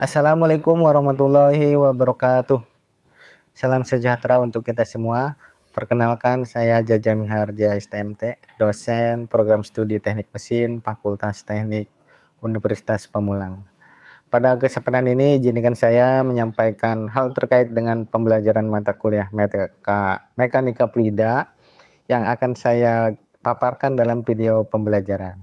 Assalamualaikum warahmatullahi wabarakatuh. Salam sejahtera untuk kita semua. Perkenalkan, saya Jaja Miharja STMT, dosen program studi Teknik Mesin Fakultas Teknik Universitas Pamulang. Pada kesempatan ini, izinkan saya menyampaikan hal terkait dengan pembelajaran mata kuliah Mekanika Fluida yang akan saya paparkan dalam video pembelajaran.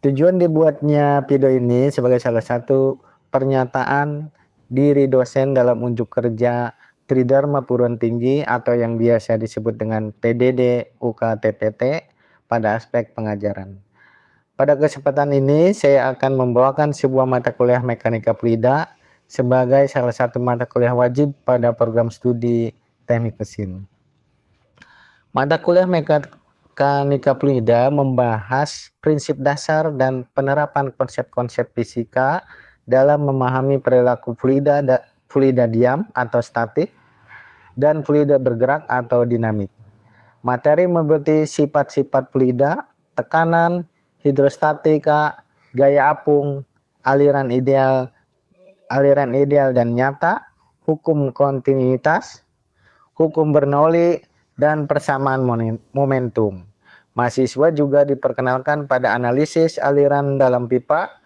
Tujuan dibuatnya video ini sebagai salah satu pernyataan diri dosen dalam unjuk kerja Tridharma Perguruan Tinggi atau yang biasa disebut dengan PDD UKTPT pada aspek pengajaran. Pada kesempatan ini saya akan membawakan sebuah mata kuliah Mekanika Fluida sebagai salah satu mata kuliah wajib pada program studi Teknik Mesin. Mata kuliah Mekanika Fluida membahas prinsip dasar dan penerapan konsep-konsep fisika dalam memahami perilaku fluida diam atau statik dan fluida bergerak atau dinamik. Materi meliputi sifat-sifat fluida, tekanan, hidrostatika, gaya apung, aliran ideal dan nyata, hukum kontinuitas, hukum Bernoulli, dan persamaan momentum. Mahasiswa juga diperkenalkan pada analisis aliran dalam pipa,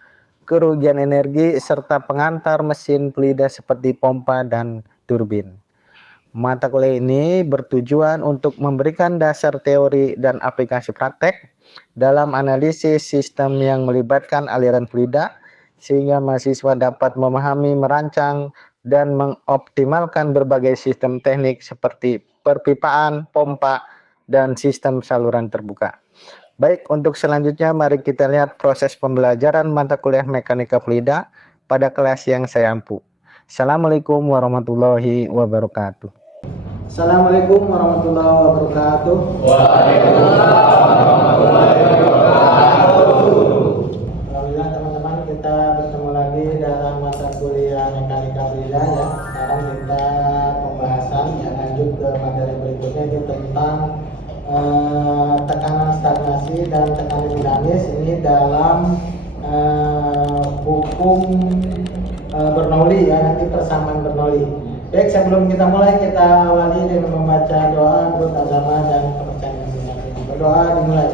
kerugian energi, serta pengantar mesin fluida seperti pompa dan turbin. Mata kuliah ini bertujuan untuk memberikan dasar teori dan aplikasi praktek dalam analisis sistem yang melibatkan aliran fluida, sehingga mahasiswa dapat memahami, merancang, dan mengoptimalkan berbagai sistem teknik seperti perpipaan, pompa, dan sistem saluran terbuka. Baik, untuk selanjutnya mari kita lihat proses pembelajaran mata kuliah Mekanika Fluida pada kelas yang saya ampu. Assalamualaikum warahmatullahi wabarakatuh. Assalamualaikum warahmatullahi wabarakatuh. Waalaikumsalam warahmatullahi wabarakatuh. Alhamdulillah teman-teman, kita bertemu lagi dalam mata kuliah Mekanika Fluida ya. Sekarang kita pembahasan yang lanjut ke materi berikutnya, itu tentang tekanan stagnasi dan tekanan dinamis ini dalam hukum Bernoulli ya, nanti persamaan Bernoulli. Baik, sebelum kita mulai, kita awali dengan membaca doa menurut agama dan kepercayaan masing-masing. Berdoa dimulai.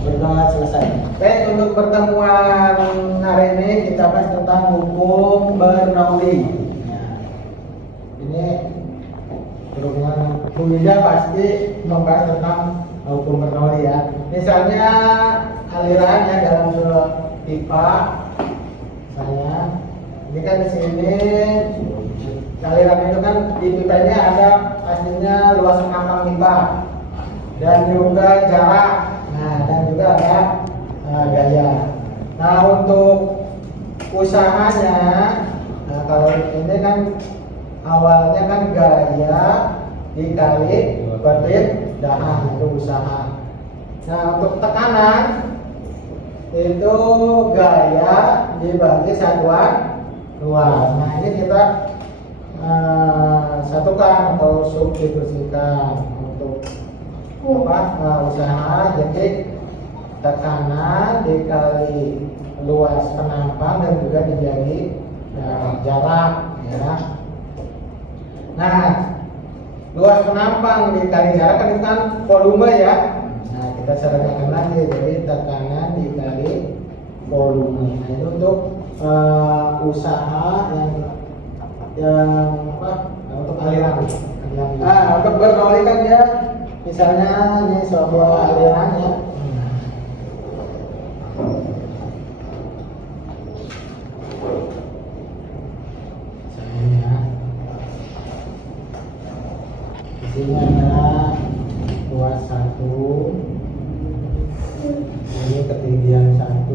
Berdoa selesai. Baik, untuk pertemuan hari ini kita bahas tentang hukum Bernoulli. Nah, ini berhubungan fluida, pasti membahas tentang hukum Bernoulli ya. Misalnya alirannya dalam pipa, misalnya ini kan di sini aliran itu kan di pipa ini ada pastinya luas penampang pipa dan juga jarak, nah dan juga ada gaya. Nah untuk usahanya, nah kalau ini kan awalnya kan gaya dikali perpindahan, itu usaha. Nah untuk tekanan itu gaya dibagi satuan luas. Nah ini kita satukan atau substitusikan untuk usaha. Jadi tekanan dikali luas penampang dan juga dibagi jarak ya. Nah luas penampang dikali jarak kan volume ya. Nah kita sederhanakan lagi, jadi tekanan dikali volume. Nah itu untuk usaha yang untuk aliran. Nah untuk Bernoulli kan dia misalnya ini sebuah aliran ya. Ini ada luas 1, ini ketinggian 1,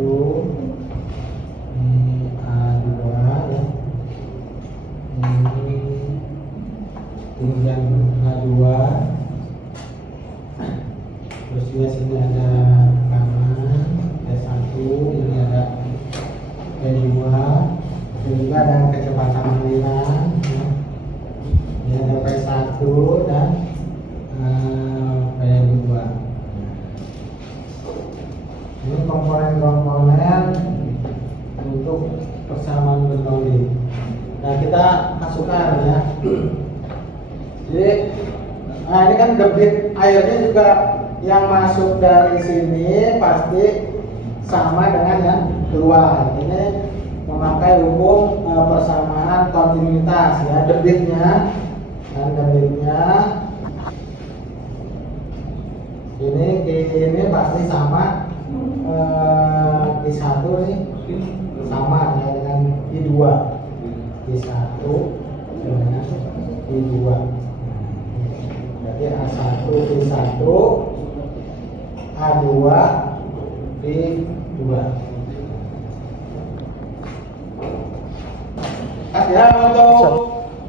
ini A2 ya, ini ketinggian A2, terus di sini ada kanan P1, ini ada P2, juga ada kecepatan aliran ya. Ini ada P1 dan P2. Ini komponen-komponen untuk persamaan Bernoulli. Nah, kita masukkan ya. Jadi, nah ini kan debit airnya juga yang masuk dari sini pasti sama dengan yang keluar. Ini memakai hukum persamaan kontinuitas ya, debitnya dan debitnya ini pasti sama. I1 nih sama ya dengan I2. I1 dengan I2. Jadi A1 I1, A2 I2. Ya, untuk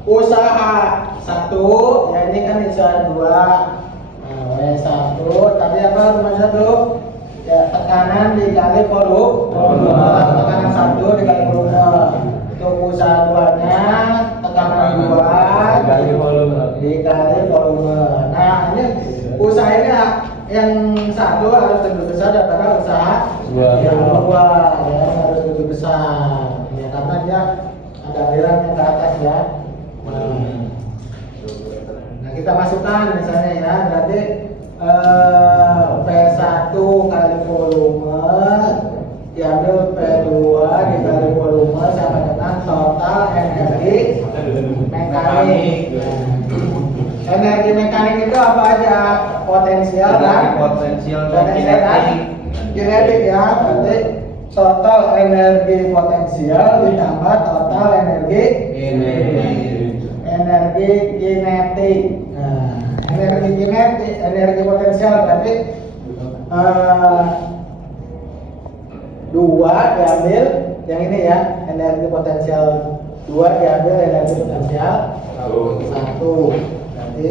usaha 1 ya ini kan usaha 2. W1 tadi apa rumah 1? Ya, tekanan dikali volume. Tekanan 1 dikali volume. Untuk usaha 2-nya tekanan 2 dikali volume. Nah, ini usahanya yang 1 harus lebih besar daripada usaha yang 2 ya, harus lebih besar. Ya, karena dia ada aliran yang ke atas ya. Nah, kita masukkan misalnya ya, berarti P1 kali volume diambil P2 dikali volume sama dengan total energi mekanik. Energi mekanik itu apa aja? Potensial dan kinetik ya. Berarti total energi potensial ditambah total energi kinetik. Nah, energi potensial berarti 2 diambil yang ini ya, energi potensial 2 diambil energi potensial 1. Berarti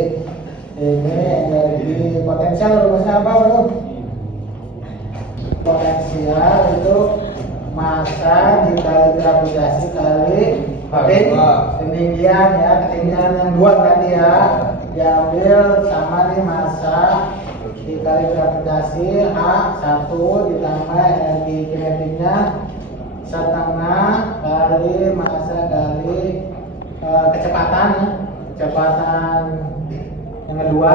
ini energi potensial rumusnya apa, Bro? Potensial itu massa dikali gravitasi kali ketinggian ya, ketinggian yang 2 tadi ya, diambil sama nih massa dikali gravitasi H1 ditambah energi kinetiknya setengah kali massa kali kecepatan yang kedua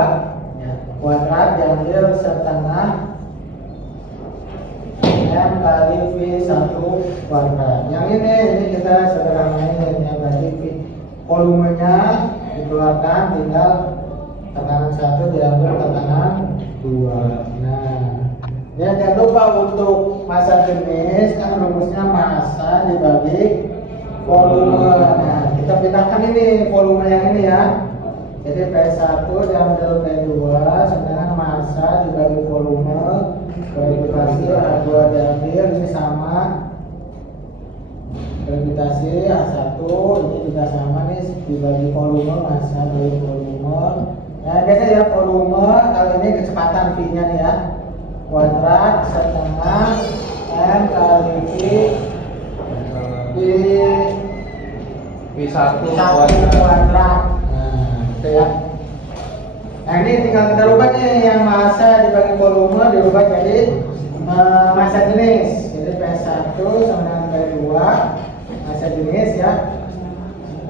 ya, kuadrat diambil setengah M kali V1 kuadrat. Yang ini kita sederhanain ya, berarti volumenya dikeluarkan, tinggal tekanan 1 diambil tekanan 2. Nah, ya jangan lupa untuk massa jenis kan rumusnya massa dibagi volume. Nah, kita bedakan ini volume yang ini ya. Jadi P1 diambil P2 sedangkan massa dibagi volume gravitasi H2 diambil ini sama, gravitasi H1 ini juga sama nih dibagi volume, massa bagi volume. Nah, biasa ya volume kalau ini kecepatan V-nya nih ya, kuadrat setengah M kali V1 kuadrat. Nah, itu ya. Nah, ini tinggal kita rubah nih, yang massa dibagi volume dirubah jadi massa jenis. Jadi P1 sama dengan P2 massa jenis ya.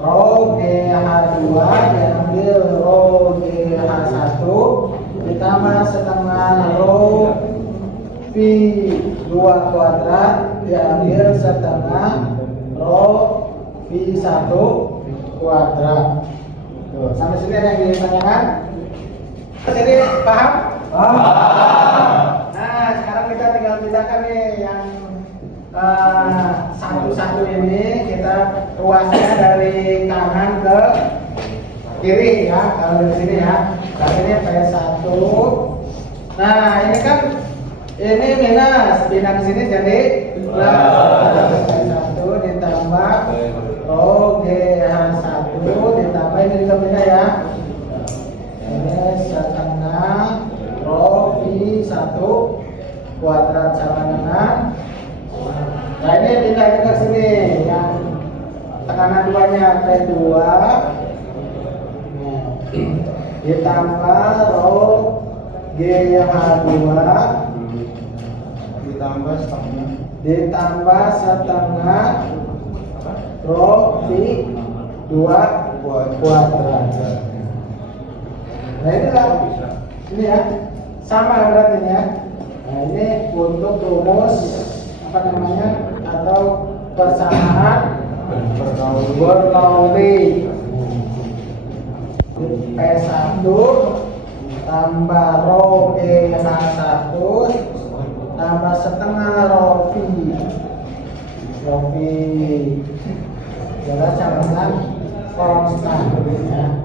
Rho GH2 diambil Rho GH1 ditambah setengah Rho V2 kuadrat diambil setengah Rho V1 kuadrat. Tuh, sampai sini ada yang ditanyakan? Jadi paham? Nah, sekarang kita tinggal bedakan nih yang satu-satu ini kita ruasnya dari kanan ke kiri ya, kalau dari sini ya. Nah, ini P1. Nah, ini kan ini minus, pindah ke sini jadi plus. P1 ditambah Rho GH1 ditambah ini juga pindah ya. Ini setengah Rho V1 kuadrat sama dengan. Nah, ini pindah ke sini yang tekanan 2-nya P2 ditambah Rho GH2 ditambah setengah Rho Pi 2 kuadrat. Nah inilah, ini ya, sama berarti ya. Nah ini untuk rumus apa namanya, atau persamaan Bernoulli. P1 tambah Rho PH1 tambah setengah Rho Pi adalah camaran konstan ya.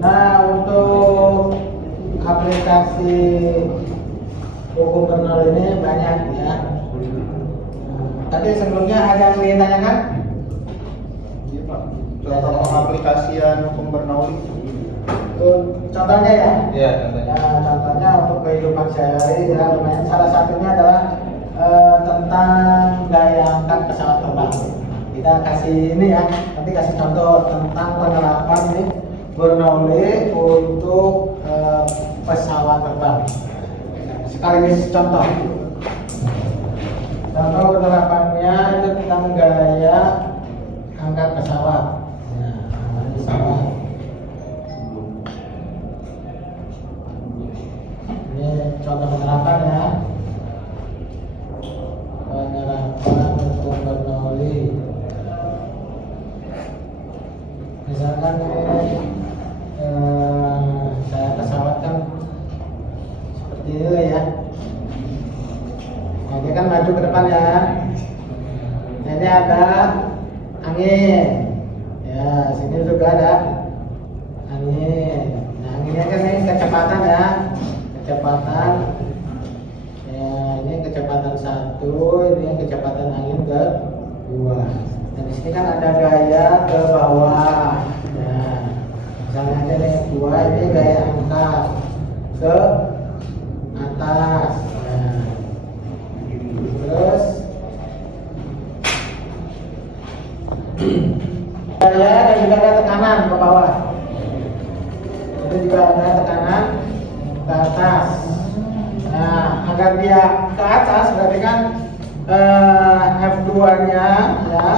Nah untuk aplikasi hukum Bernoulli ini banyak ya. Tadi sebelumnya ada yang ditanyakan? Contoh pengaplikasian hukum Bernoulli. Contohnya ya? Iya, contohnya. Nah, contohnya untuk kehidupan sehari-hari ya, lumayan. Salah satunya adalah tentang gaya angkat pesawat terbang. Kita kasih ini ya, nanti kasih contoh tentang penerapan ini Bernoulli untuk pesawat terbang. Sekaligus contoh. Contoh penerapannya itu tentang gaya angkat pesawat. Nah, ini sama. Ini contoh penerapan ya. Penerapan untuk Bernoulli. Misalkan ini saya pesawat kan seperti ini ya. Nah, dia kan maju ke depan ya. Nah, ini ada angin. Ya, sini juga ada angin. Nah, anginnya kan ini kecepatan ya. Kecepatan. Ya, ini kecepatan 1, ini kecepatan angin ke 2. Dan di sini kan ada gaya ke bawah. Nah, misalnya aja nih 2, ini gaya angkat ke atas. Nah, terus gaya dan juga ada tekanan ke bawah. Itu juga ada tekanan ke atas. Nah, agar dia ke atas berarti kan F2-nya ya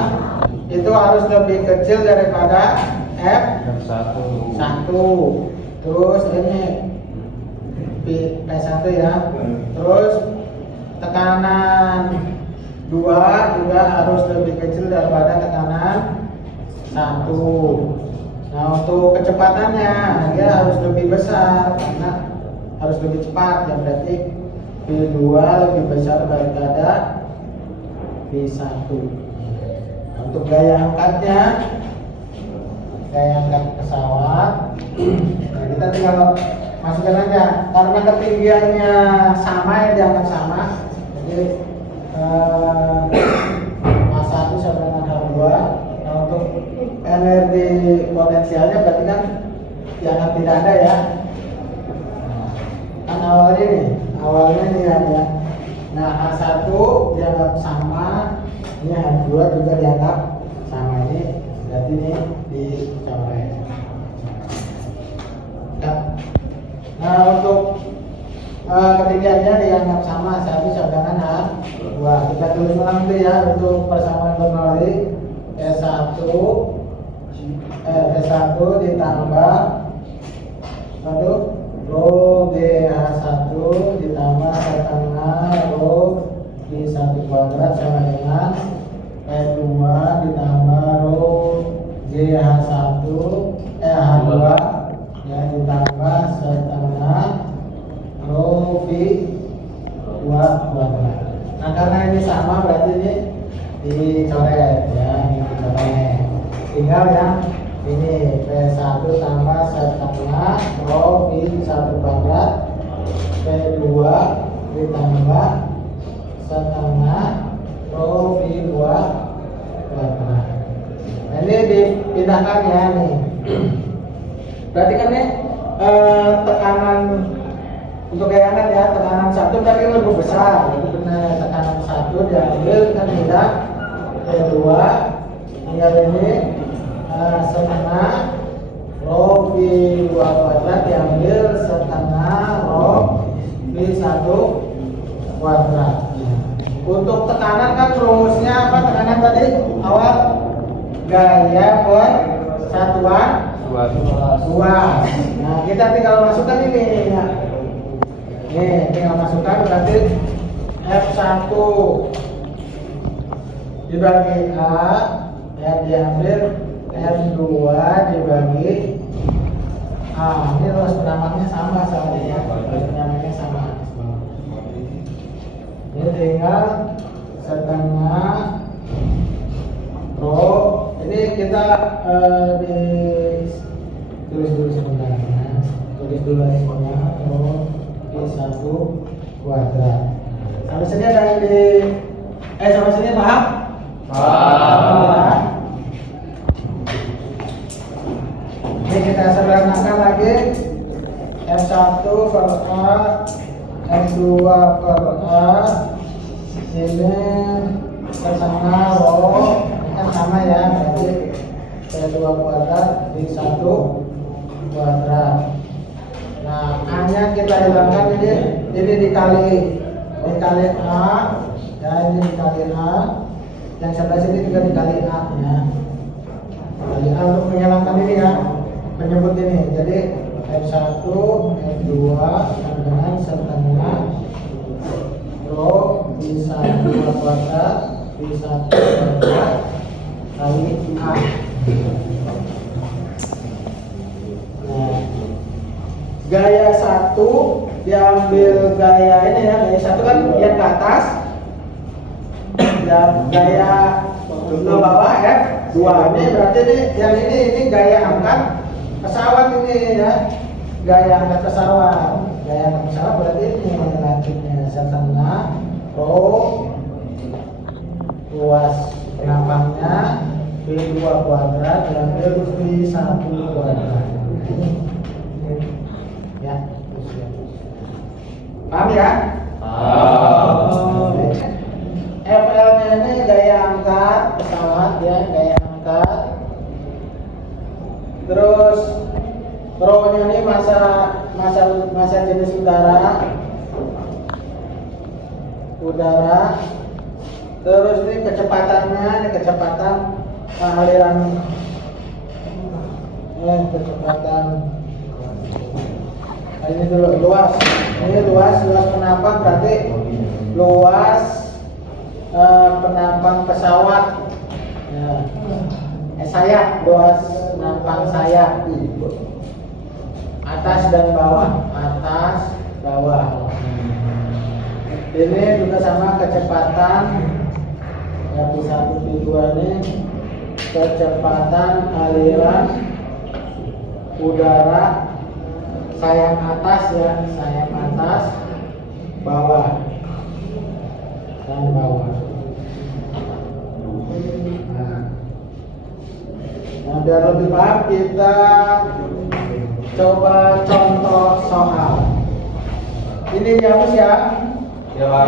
itu harus lebih kecil daripada F1. Terus ini P1 ya. Terus tekanan 2 juga harus lebih kecil daripada tekanan 1. Nah, untuk kecepatannya dia harus lebih besar karena harus lebih cepat ya, berarti P2 lebih besar daripada P1. Nah, untuk gaya angkatnya, gaya angkat pesawat, nah kita tinggal masukkan aja karena ketinggiannya sama ya, diangkat sama, jadi massa itu sama dengan H2. Nah, untuk energi potensialnya berarti kan dianggap tidak ada ya. Kan awalnya nih ya. Nah, H1 dianggap sama, ini H2 juga dianggap sama, ini berarti ini dicoret. Nah, untuk ketinggiannya dianggap sama, satu sama dengan H2. Kita tulis ulang itu ya untuk persamaan Bernoulli. S1 ditambah Rho GH1 ditambah setengah Rho P1 kuadrat sama dengan P2 ditambah Rho GH1 H2 ya ditambah setengah Rho P2 kuadrat. Nah, karena ini sama berarti ini dicoret ya, ini dicoret. Tinggal yang ini P1 tambah setengah Rho P1 kuadrat P2 ditambah setengah Rho P2 kuadrat. Nah, ini dipindahkan ya nih. Berarti kan nih tekanan untuk gaya angkat ya, tekanan 1 berarti lebih besar. Jadi benar tekanan 1 diambil kan tidak P2 tinggal ini setengah Rho P2 kuadrat diambil setengah Rho P1 terusnya apa tekanan tadi awal gaya persatuan luas. Nah kita tinggal masukkan ini ya. Nih tinggal masukkan berarti F1 dibagi A, F diambil, F2 dibagi A. Ini luas penambangnya sama soalnya, luas penambangnya sama. Ini tinggal setengah rho. Ini kita tulis dulu sebenarnya, tulis dulu setengah rho I1 kuadrat. Sampai sini ada yang sampai sini paham? Paham. Ini kita sederhanakan lagi. F1 per A, F2 per A, ini setengah rho, ini kan sama ya, berarti P2 kuadrat di 1 kuadrat. Nah, A-nya kita hilangkan, ini dikali A, ya ini dikali A, yang sebelah sini juga dikali A ya. Dikali A untuk menghilangkan ini ya, penyebut ini. Jadi F1, F2 sama dengan setengah rho di 1 kuadrat di 1 kuadrat kali A. Nah, gaya 1 diambil gaya ini ya, gaya 1 kan yang ke atas, dan gaya ke bawah F2 ini berarti ini gaya angkat pesawat ini ya, gaya angkat pesawat. Gaya angkat pesawat berarti ini lanjutnya setengah rho luas penambangnya B2 kuadrat diambil B1 kuadrat. Ya, paham ya? Paham. FL-nya ini gaya angkat pesawat ya, gaya angkat. Terus rho-nya ini masa jenis udara. Terus ini kecepatannya, ini kecepatan aliran kecepatan. Ini dulu luas. Ini luas penampang berarti luas penampang pesawat. Ya. Sayap, luas penampang sayap. Atas dan bawah, atas, bawah. Ini juga sama kecepatan. Ya, P1, P2 ini kecepatan aliran udara sayap atas ya, sayap atas, bawah dan bawah. Nah, biar lebih paham kita coba contoh soal. Ini dihapus ya. Ya Pak.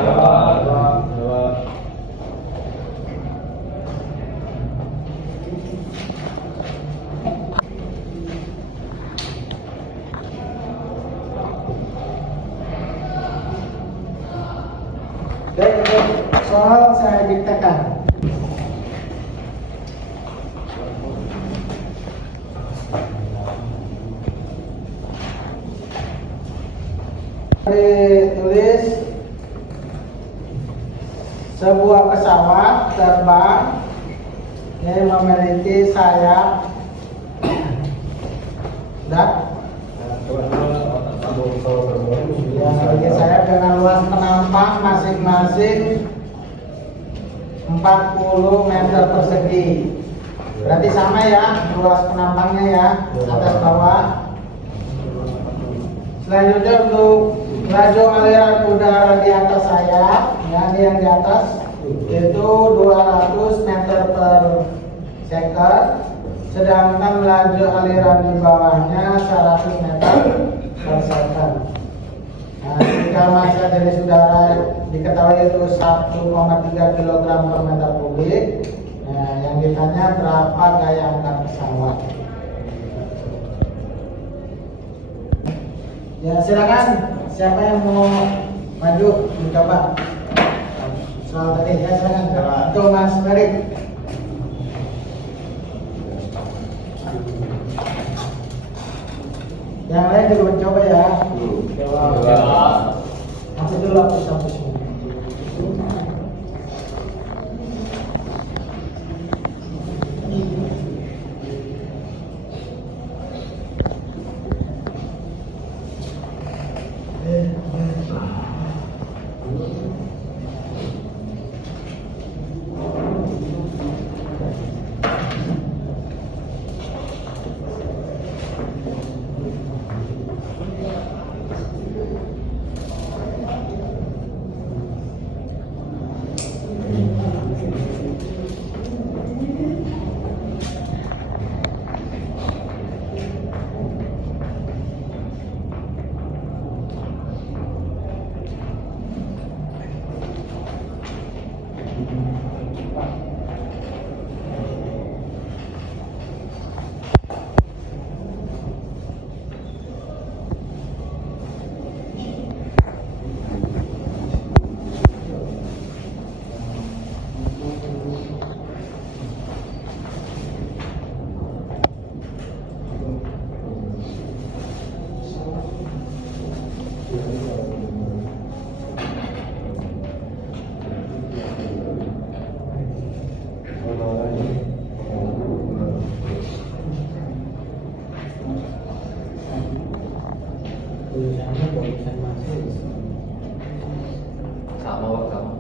Oke, soal saya diktakan. Ditulis sebuah pesawat terbang yang memiliki sayap dan memiliki sayap dengan luas penampang masing-masing 40 meter persegi. Berarti sama ya luas penampangnya ya, atas bawah. Selanjutnya untuk laju aliran udara di atas sayap, ya ini yang di atas itu 200 meter per second, sedangkan laju aliran di bawahnya 100 meter per second. Nah, jika massa jenis udara diketahui itu 1,3 kg per meter kubik, nah, yang ditanya berapa gaya angkat pesawat. Ya silakan, siapa yang mau maju mencoba? soal tadi ya, silakan. Tuh Mas Ferry. Yang lain juga mencoba ya. Nanti dulu hapus-hapusnya. Tulisannya tulisan masih Sama Pak, sama.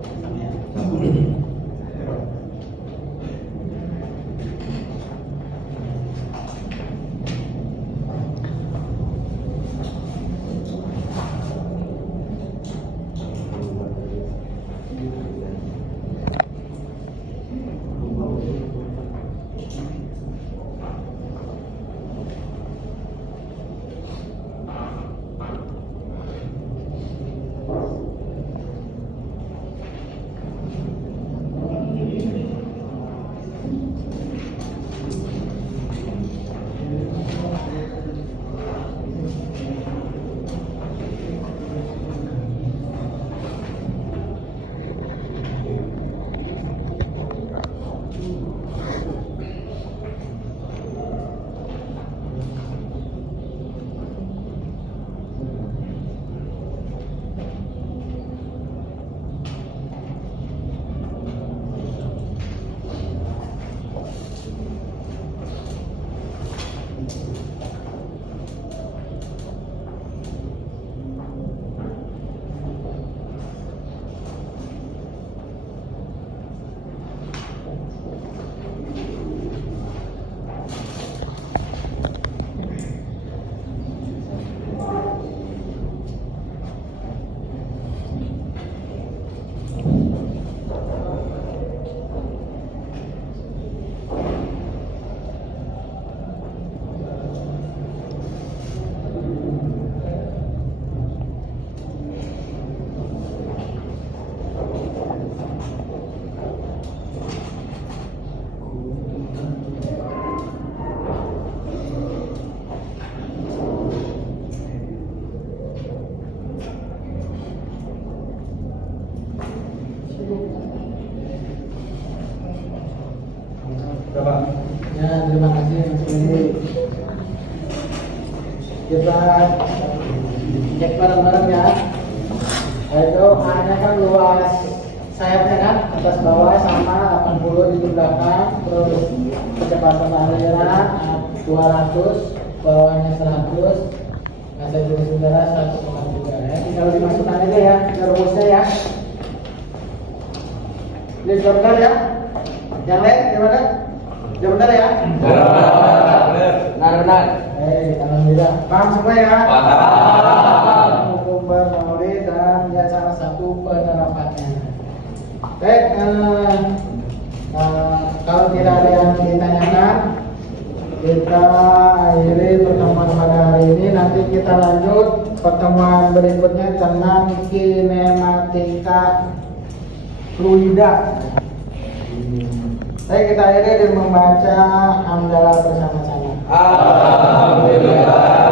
Ya, terima kasih Mas Ferry. Kita cek bareng-bareng ya. Itu A-nya kan luas sayapnya kan, atas bawah sama 80 di belakang, terus kecepatan aliran 200, bawahnya 100. Nah, saya juga saudara 1,3 ya. Tinggal dimasukkan aja ya, ke rumusnya ya. Ini benar ya. Yang lain gimana? Yang benar ya? Benar. Alhamdulillah. Paham semua ya? Paham. Hukum bermaulid dan ya salah satu penerapannya. Baik, kalau tidak ada yang ditanyakan, kita akhiri pertemuan pada hari ini. Nanti kita lanjut pertemuan berikutnya tentang kinematika fluida. Baik, kita akhiri dengan membaca hamdalah bersama-sama. Alhamdulillah.